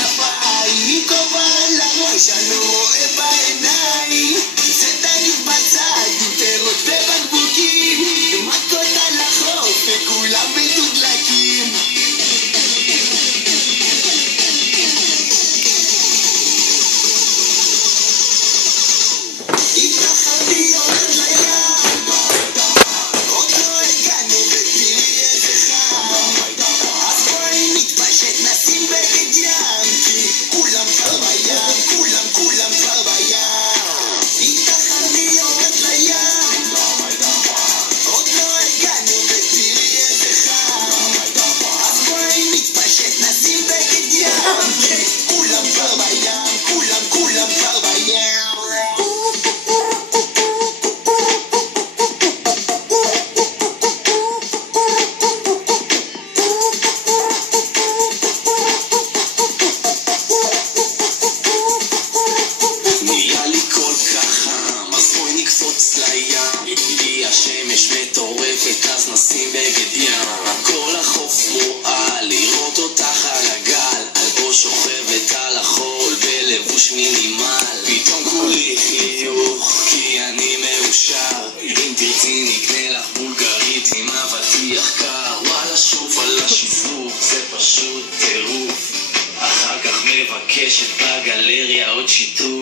כפיים, כובע על הראש, אני לא רואה בעיניים. זה תניב בצד, פירות ובקבוקים, מכות על החוף וכולם בתודלקים. התרחבתי הולך לים, עוד לא הגענו ותראי איזה חם. אז בואי נתפשט נשים בגד ים, כי כולם כבר בים, כולם כבר בים. התרחבתי הולך לים, עוד לא הגענו ותראי איזה חם. אז בואי נתפשט נשים בגד ים, כי כולם כבר בים, כולם כבר בים. נהיה לי כל כך חם, אז בואי נקפוץ לים. כי השמש מטורפת, אז נשים בגד ים. כל החוף מועל, לראות אותך על הגל, על בו שוכבת על החול, בלבוש מינימל. פתאום כולי חיוך, כי אני מאושר. אם תרצי נקנה לך בולגרית עם אבטיח קר. וואלה שוב על השיזוף, זה פשוט טירוף. אחר כך מבקשת בגלריה עוד שיתוף.